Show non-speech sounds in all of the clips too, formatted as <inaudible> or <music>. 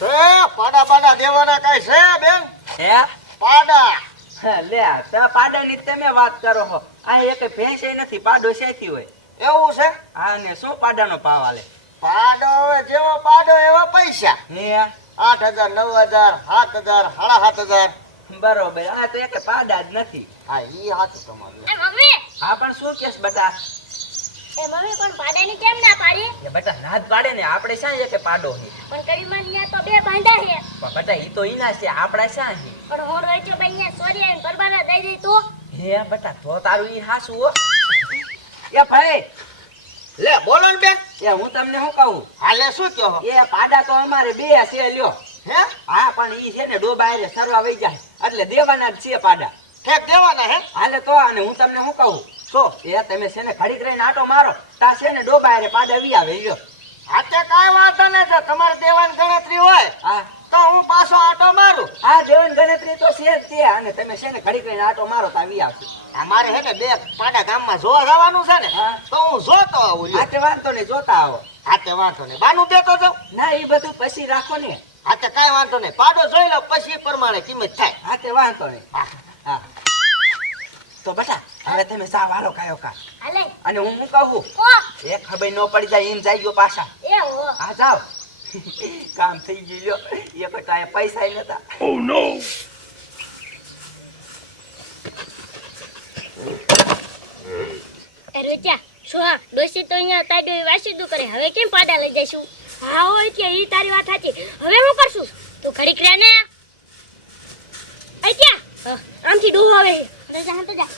તે પાડા પાડા દેવાના કઈ છે બેન? હે? પાડા. હા, લે તે પાડાની તમે વાત કરો છો આ એક ભેંસે નથી પાડો શેથી હોય? એવું છે? હા ને શું પાડાનો ભાવ આલે પાડો હવે જેવો પાડો એવા પૈસા. હે? આઠ હજાર નવ હજાર સાત હજાર સાડા સાત હજાર. બરોબર આ તો એક પાડા જ નથી. હા ઈ હાચું તમારું. એ હા પણ શું કેસ બેટા એ મમ્મી પણ પાડાની કેમ ના પાડી એ બેટા પાડે ને આપણે શા એક પાડો છે? પણ કડીમાં ન્યા તો બે બાંધા છે. પણ બેટા ઈ તો ઈના છે આપણા શા છે? પણ હું રોઈજો ભાઈ ન્યા સોરી આવીને પરબાના દઈ દઈ તો. હે બેટા તો તારું ઈ હાસું હો. એ ભાઈ લે બોલો ને બેન. એ હું તમને શું કહું? હાલે શું કહો? એ પાડા તો અમારે બે છે લ્યો. હે? હા પણ ઈ છે ને ડોબા હારે સરવા વઈ જાય. એટલે દેવાના જ છે પાડા. ઠેક દેવાના હે. હાલે તો અને હું તમને શું કહું? શું એ તમે છે ને ખડીક રહીને આટો મારો તા છે ને ડોબા રે પાડા વી આવે લ્યો. હાથે કાંઈ વાંધો નથી તમારે દેવાન ગણતરી હોય હા. તો હું પાછો આટો મારું. હા દેવાન ગણતરી તો છે જ તે અને તમે છે ને ખડીક રહીને આટો મારો તા આવી આવશે. અમારે હે ને બે પાડા ગામમાં જોવા જવાનું છે ને હા. તો હું જોતો આવું હાથે વાંધો ને જોતા આવો. હાથે વાંધો નહીં. બાનું દેતો જાઉં. ના એ બધું પછી રાખો ને. હાથે કાંઈ વાંધો નહીં. પાડો જોઈ લો પછી પ્રમાણે કિંમત થાય. આટે વાંધો નહીં. હા. તો બેટા હવે તમે સા વાલો કાયો કા. હાલે. અને હું હું કહું? ઓ એ ખબર ન પડી જાય એમ જાય ગયો પાછા. એ હો. હા જાવ <laughs> કામ થઈ ગયું લ્યો. એ કટાએ પૈસા નતા. એ રોજા શું હા? ડોસી તો અહીંયા તાડ્યો વાસી દુ કરે. હવે કેમ પાડા લઈ જઈશું? હા હોય કે એ તારી વાત સાચી. હવે હું કરશું? તું ઘડીક રહે ને. આમથી ડોહો આવે. છે રજા હાલ તો જા.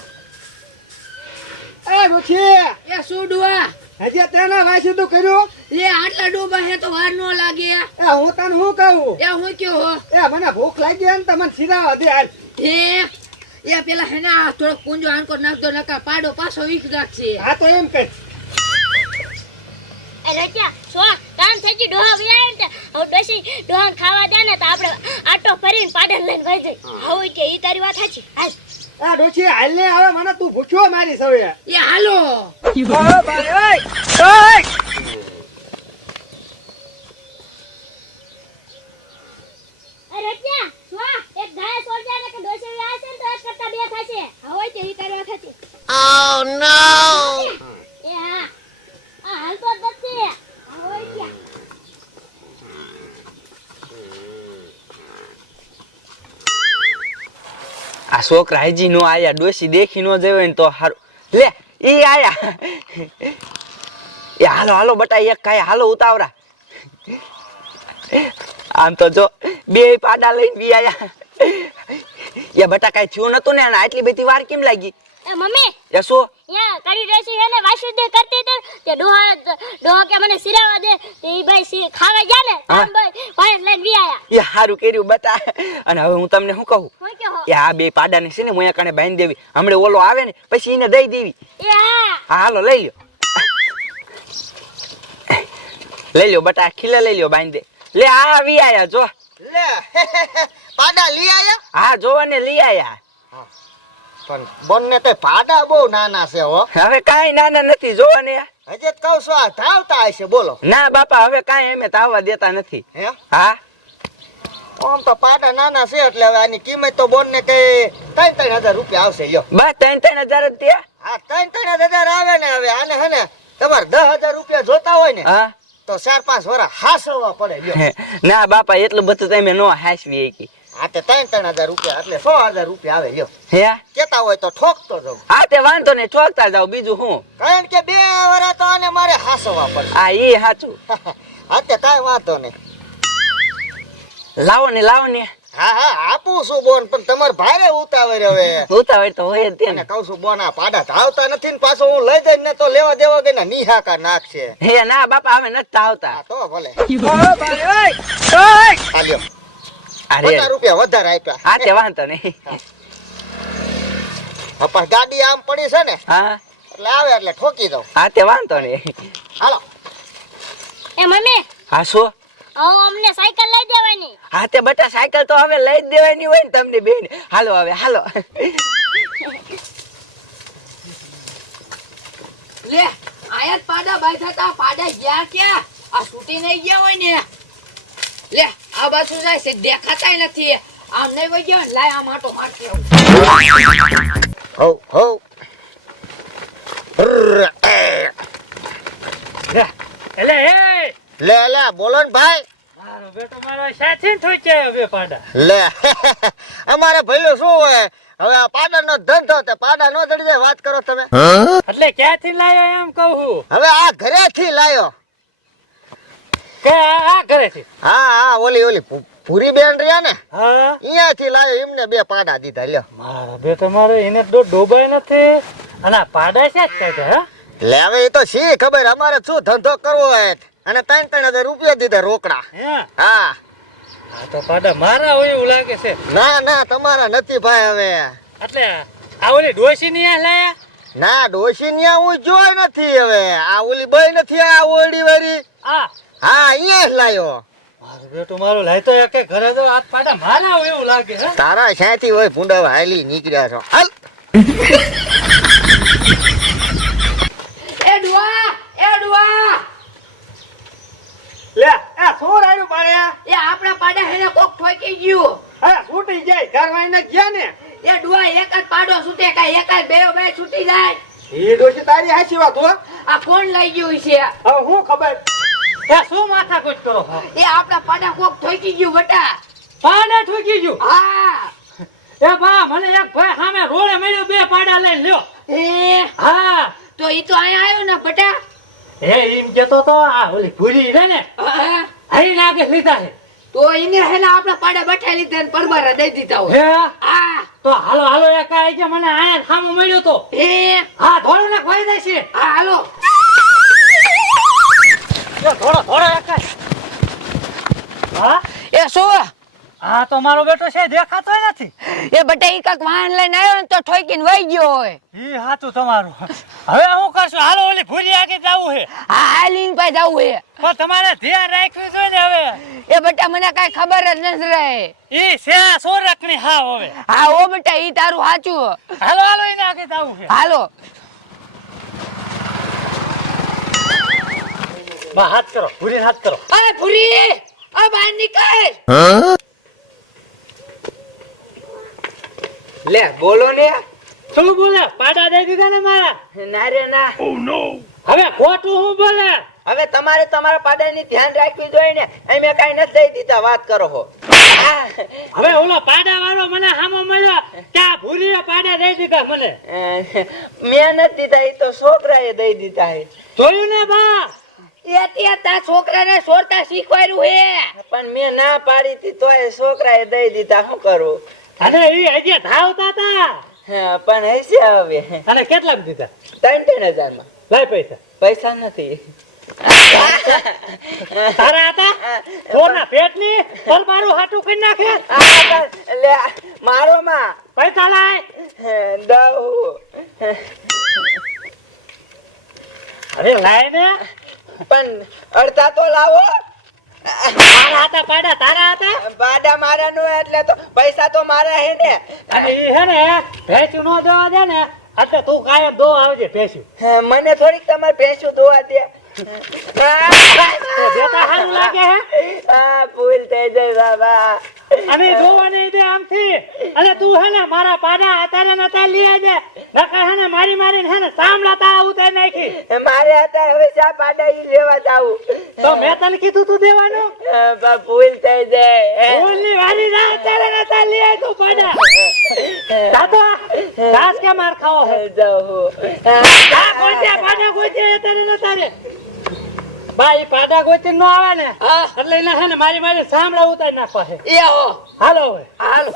એ રૂચી એ શું ડુઆ? હજી તેના વાંચી તો કર્યું? લે આટલા ડૂબા હે તો વાર નો લાગે. એ હું તને શું કહું? એ હું કયો હો? એ મને ભૂખ લાગી ને તમને સીધા હાલ. એ એ પેલા હે ને આ થોડોક પૂંજો આંકો નાખતો નકા પાડો પાછો વીખ નાખશે હા તો એમ એ રજા શું કામ થઈ ગયું ડોહા વ્યાય ને હવે ડોસી ડોહા ખાવા દે ને તો આપણે આટો ફરીને પાડા લઈને વહી જઈ. હવે કે એ તારી વાત સાચી? હાલ. આ ડોશી હાલ ને હવે મને તું ભૂખ્યો મારી સવે એ હાલો. અરે ક્યાં એક ગાય સોરજા ને કે ડોસી વ્યાય છે ને તો એક કરતા બે થશે હવે કે ઈ તારી વાત સાચી ઓ નો એ હા આ હાલ તો જ નથી હવે ક્યાં આ છોકરા હજી નો આયા ડોસી દેખી નો જવે ને તો હારું. લે ઈ આયા. એ હાલો હાલો બટા એક કાય હાલો ઉતાવરા આમ તો જો બે પાડા લઈને બી આયા. એ બટા કાઈ થયું નતું ને આટલી બધી વાર કેમ લાગી? એ મમ્મી એ શું? યા કરી ડોસી હે ને વાસુદે કરતી તે ડોહા ડોહા કે મને સિરાવા દે તે ભાઈ ખાવા ગયા ને હા. આમ ભાઈ ભાઈ લઈને વી હારું કર્યું બટા અને હવે હું તમને શું કહું? એ આ બે પાડાને છે ને હું કણે બાંધી દેવી. હમણે ઓલો આવે ને પછી એને દઈ દેવી. હા. હાલો લઈ લ્યો. લઈ લ્યો બટા ખીલે લઈ લ્યો બાંધી. દે લે આ આવી આયા જો. લે પાડા લઈ આયા? હા જો ને લઈ આયા. પણ બંને તો પાડા બહુ નાના છે હો. હવે કાઈ નાના નથી જોવા ને. હજી કહું છું આ ધાવતા હશે બોલો. ના બાપા હવે કાઈ અમે તાવવા દેતા નથી. હા. આમ તો પાટા નાના છે એટલે હવે આની કિંમત તો બોન ને કે ત્રણ ત્રણ હજાર રૂપિયા આવશે બસ ત્રણ ત્રણ હજાર જ ત્યાં હા ત્રણ ત્રણ હજાર આવે ને હવે. આને હે ને તમારે દસ હજાર રૂપિયા જોતા હોય ને હા. તો ચાર પાંચ વરા હાસવા પડે ના બાપા એટલું બધું તમે નો હાસવી એકી હા તે ત્રણ ત્રણ હજાર રૂપિયા એટલે સો હજાર રૂપિયા આવે હે? કેતા હોય તો ઠોકતો જાઉં. હા તે વાંધો ને ઠોકતા જાવ બીજું હું? કારણ કે બે વરા તો આને મારે હાસવવા પડે આ એ સાચું હા તે કાંઈ વાંધો નહીં. લાવો ને લાવો ને હા હા આપું છું બોન પણ તમારે ભારે ઉતાવળ હવે. ઉતાવળ તો હોય જ તે કહું છું બોન આ પાડા ધાવતા નથી ને પાછો હું લઈ જઈને તો લેવા દેવા ગઈ ને નિહાકા નાખશે. હે ના બાપા હવે નથી આવતા તો ભલે. અરે. હાલ્યો પચાસ રૂપિયા વધારે આપ્યા. હા તે વાંધો નહીં. પણ ગાડી આમ પડી છે ને હા. એટલે આવે એટલે ઠોકી દઉં. હા તે વાંધો નહીં. હાલો. એ મમ્મી. હા શું? હવે અમને સાયકલ લઈ દેવાની. હા તે બટા સાયકલ તો હવે લઈ જ દેવાની હોય ને તમને બેન. હાલો હવે હાલો. લે આયા પાડા બાંધ્યા તા. પાડા ગયા ક્યાં? આ છૂટી નહીં ગયા હોય ને. લે આ બાજુ જાય છે દેખાતાય નથી. આમ નહીં વઈ ગયો ને લાય આમ આટો મારતી આવું. હો હો. એટલે એ લે લે બોલો ને ભાઈ. ને પાડા. લે <laughs> અમારે ભઈલું શું હોય? હવે આ પાડાનો ધંધો તે પાડા નો ચડી જાય વાત કરો તમે. એટલે ક્યાંથી લાયો એમ કહું હવે આ લાયો. કે આ આ કરે હા હા ઓલી ઓલી પૂરી બેન રહ્યા ને હા. અહીંયાથી લાયો એમને બે પાડા દીધા લ્યો. મારો બેટો મારો એને તો ડોબાય નથી. અને પાડા છે જ કાઢે હા? લે હવે એ તો શી ખબર અમારે શું ધંધો કરવો હોય? અને ત્રણ ત્રણ હજાર રૂપિયા દીધા રોકડા. હા? આ તો પાડા મારા હોય એવું લાગે છે. ના ના તમારા નથી ભાઈ હવે. એટલે આ ઓલી ડોશી ની આ લાયા? ના ડોશી ન્યા હું જોઈ નથી હવે. આ ઓલી બઈ નથી આ ઓળી વાળી હા હા અહીંયા જ લાયો. મારું બેટો મારો લાય તો એકે ઘરે તો આ પાડા મારા હોય એવું લાગે તારા શાંતિ હોય ભૂંડા હાલી નીકળ્યા છો. હાલ એ ડુઆ એ ડુઆ લે આ શું રાયું પાડ્યા એ આપણા પાડા હેને કોક ઠોકી ગયું હા છૂટી જાય ઘરમાં એને ગયા ને એ ડુઆ એક જ પાડો છૂટે કાંઈ એક જ બેયો બે છૂટી જાય એ ડોસી તારી હાચી વાત હો. આ કોણ લઈ ગયું છે. હવે હું ખબર? એ શું માથા કૂટ કરો છો એ આપણા પાડા કોક ઠોકી ગયું બટા. પાડા ઠોકી ગયું? હા. એ બા મને એક ભાઈ સામે રોડે મળ્યો બે પાડા લઈ લ્યો. એ? હા. તો ઈ તો અહીંયા આવ્યો ને બટા? એ એમ કેતો તો આ ઓલી ભૂલી રે ને હા. હરી નાગે લીધા છે. તો એને હેને આપણે પાડે બેઠા લીધા ને પરબારા દઈ દીધા હોય. હે? આ તો હાલો હાલો એક આ કે મને આયા ખામો મળ્યો તો. એ હા ધોળો ને ખોઈ દેશે હા હાલો. ધોળો થોડો એક હા? એ શું? હા તો મારો બેટો છે દેખાતો નથી. એ બટા ઈ કાક વાહન લઈને આવ્યો ને તો ઠોકીને વહી ગયો હોય. ઈ હાતું તમારું. હવે હું કરશું? હાલો ઓલી ભૂરી આગે જાવું હે. હા હાલીન પાઈ જાવું હે. પણ તમારે ધ્યાન રાખવું જોઈએ ને હવે. એ બટા મને કાઈ ખબર જ નથી રહે. ઈ છે સોરકની હા હવે હા ઓ બટા ઈ તારું સાચું હાલો હાલો એને આગે જાવું હે. હાલો. માં હાથ કરો ભૂરી હાથ કરો. અરે ભૂરી! આ બહાર નીકળ! લે બોલો ને. શું બોલે? પાડા દઈ દીધા ને મારા? ના રે ના. હવે ખોટું હું બોલે? હવે તમારે તમારા પાડાની ધ્યાન રાખવી જોઈએ ને. અમે કઈ નથી દઈ દીધા વાત કરો હો. હવે ઓલો પાડા વાળો મને સામો મળ્યો ત્યાં આ ભૂરીએ પાડા દઈ દીધા મને? મેં નથી દીધા એ તો છોકરાએ દઈ દીધા હે જોયું ને બા? એ ત્યાં છોકરા છોકરાને સોરતા શીખવાડ્યું હે. પણ મેં ના પાડી હતી તોય છોકરાએ દઈ દીધા શું કરું? અરે એ હજી ધાવતા હતા. પણ હશે હવે. અને કેટલા દીધા? ત્રણ ત્રણ હજારમાં લાય પૈસા. પૈસા નથી. તારા હતા? કોના પેટની પલમારું હાટું કરી નાખે. લે મારો માં પૈસા લાય. દઉં. અરે લાય ને. પણ અડધા તો લાવો. તારા હતા પાડા તારા હતા બાડા મારા નો એટલે તો પૈસા તો મારા હે ને. અને એ હે ને ભેંસું નો દેવા દે ને એટલે તું કાયમ દો આવજે ભેંસું. મને થોડીક તમારે ભેંસું દોવા દે. એ સારું લાગે હે? આ ભૂલ થઈ જાય બાબા. અને જોવાને દે આમથી. અને તું હે ને મારા પાડા અત્યારે નતા લઈ આજે નકા હે ને મારી મારીને હે ને સાંભળા તારા ઉતારી નાખી. મારે હતા હવે શા પાડા ઈ લેવા જાવું? તો મેં તને કીધું તું દેવાનું. બા ભૂલ થઈ જાય. ભૂલની વારી ના અત્યારે નતા લઈ આવ્યો તું પાડા. તાતો ઘાસ કે માર ખાવો હે? જાઉં આ ગોતે પાડા ગોતે અત્યારે નતા રે બા ઈ પાડા ગોતી નો આવે ને એટલે એને હે ને મારી મારી સાંભળા ઉતારી નાખવા છે. એ હો હાલો હવે. હાલો.